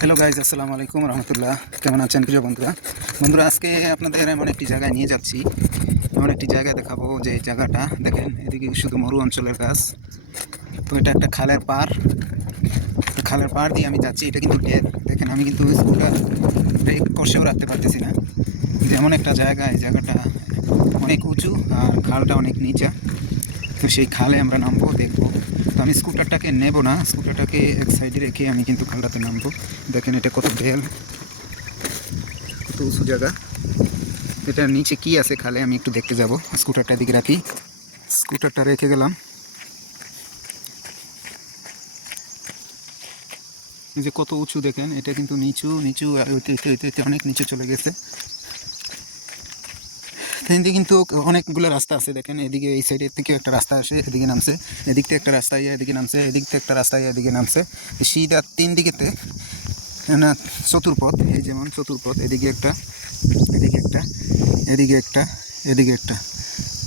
Hello guys, আসসালামু আলাইকুম রহমতুল্লাহ। কেমন আছেন প্রিয় বন্ধুরা? আজকে আপনাদের এমন একটি জায়গায় নিয়ে যাচ্ছি, এমন একটি জায়গা দেখাবো যে জায়গাটা দেখেন, এদিকে শুধু মরু অঞ্চলের গাছ। তো এটা একটা খালের পার, তো খালের পার দিয়ে আমি যাচ্ছি। এটা কিন্তু ডের দেখেন, আমি কিন্তু স্কুটার কষেও রাখতে পারতেছি না। যেমন একটা জায়গা, এই জায়গাটা অনেক উঁচু আর খালটা অনেক নিচা। তো সেই খালে আমরা নামবো, দেখবো। তো আমি স্কুটারটাকে নেব না, স্কুটারটাকে এক সাইডে রেখে আমি কিন্তু খালটাতে নামবো। দেখেন এটা কত ঢেল, কত উঁচু জায়গা। এটার নিচে কি আছে খালে আমি একটু দেখতে যাব। স্কুটারটা দিকে রাখি, স্কুটারটা রেখে গেলাম। এই যে কত উঁচু দেখেন, এটা কিন্তু নিচু নিচু অনেক নিচে চলে গেছে। এদিকে কিন্তু অনেকগুলো রাস্তা আছে দেখেন, এদিকে এই সাইডের থেকে একটা রাস্তা আসে, এদিকে নামছে, এদিক থেকে একটা রাস্তা এদিকে নামছে, এদিক থেকে একটা রাস্তা এদিকে নামছে। সিধা তিন দিকেতে না চতুর্পথ, এই যেমন চতুর্পথ, এদিকে একটা, এদিকে একটা, এদিকে একটা, এদিকে একটা।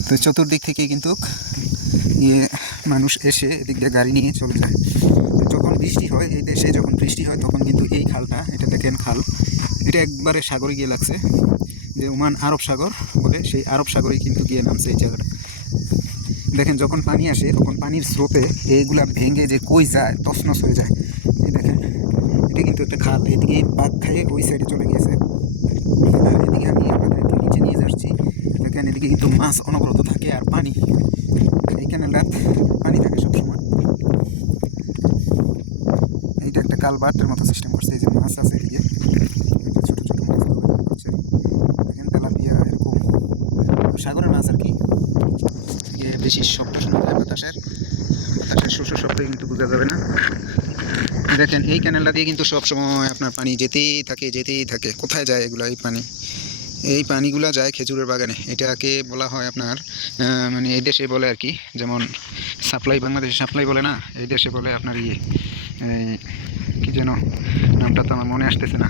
তো চতুর্দিক থেকে কিন্তু মানুষ এসে এদিক দিয়ে গাড়ি নিয়ে চলে যায়। যখন বৃষ্টি হয়, এই দেশে যখন বৃষ্টি হয় তখন কিন্তু এই খালটা, এটা দেখেন খাল, এটা একবারে সাগরে গিয়ে লাগছে, যে ওমান আরব সাগর বলে, সেই আরব সাগরে কিন্তু গিয়ে নামছে এই জায়গাটা। দেখেন যখন পানি আসে তখন পানির স্রোতে এইগুলা ভেঙে যে কই যায়, তছনছ হয়ে যায়। এই দেখেন, এটা কিন্তু একটা খাল, এদিকে পাক খাইয়ে ওই সাইডে চলে গিয়েছে। আর এদিকে আমি আপনাদের একটু নিচে নিয়ে যাচ্ছি। দেখেন এদিকে কিন্তু মাছ অনবরত থাকে আর পানি, এই ক্যানেলটা পানি থাকে সবসময়। এইটা একটা কালভার্টের মতো সিস্টেম করছে, এই যে মাছ আছে এদিকে, ছোটো ছোটো মাছ করছে। দেখেন তেলাপিয়া এরকম সাগরের মাছ আর কি। বেশি শব্দ শোনা যায় বাতাসের, বাতাসের শস্য শব্দে কিন্তু বোঝা যাবে না। দেখেন এই ক্যানেলটা দিয়ে কিন্তু সব সময় আপনার পানি যেতেই থাকে যেতেই থাকে। কোথায় যায় এগুলো? এই পানি, এই পানিগুলো যায় খেজুরের বাগানে। এটাকে বলা হয় আপনার মানে এই দেশে বলে আর কি, যেমন সাপ্লাই, বাংলাদেশে সাপ্লাই বলে না, এই দেশে বলে আপনার কি যেন নামটা তো আমার মনে আসতেছে না।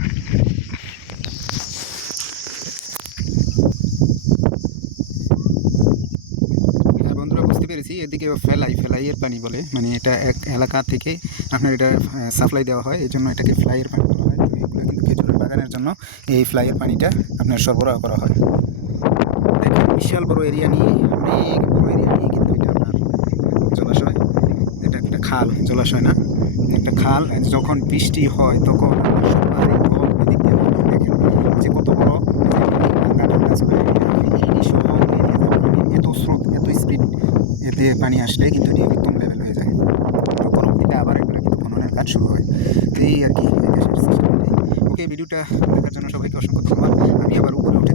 হ্যাঁ বন্ধুরা, বুঝতে পেরেছি, এদিকে ফ্লাইয়ের পানি বলে, মানে এটা এক এলাকা থেকে আপনার এটা সাপ্লাই দেওয়া হয়, এই জন্য এটাকে ফ্লাইয়ের পানি বলা হয়। তো এগুলো কিন্তু খেজুরের বাগানের জন্য এই ফ্লাইয়ের পানিটা আপনার সরবরাহ করা হয়। দেখেন বিশাল বড় এরিয়া নিয়ে, অনেক বড় এরিয়া নিয়ে কিন্তু এটা আপনার জলাশয়। এটা একটা খাল, জলাশয় না, একটা খাল। যখন বৃষ্টি হয় তখন সবারই ঘর এদিক দিয়ে নামে। দেখেন যে কত বড়, এত স্রোত, এত স্পিড, এতে পানি আসলে কিন্তু এটি একদম লেভেল হয়ে যায়। তো পরবর্তীতে আবার এগুলো কিন্তু খননের কাজ শুরু হয়। তো এই আর কি এই দেশের সিস্টেম। ওকে, ভিডিওটা দেখার জন্য সবাইকে অসংখ্য ধন্যবাদ। আমি আবার উপরে উঠে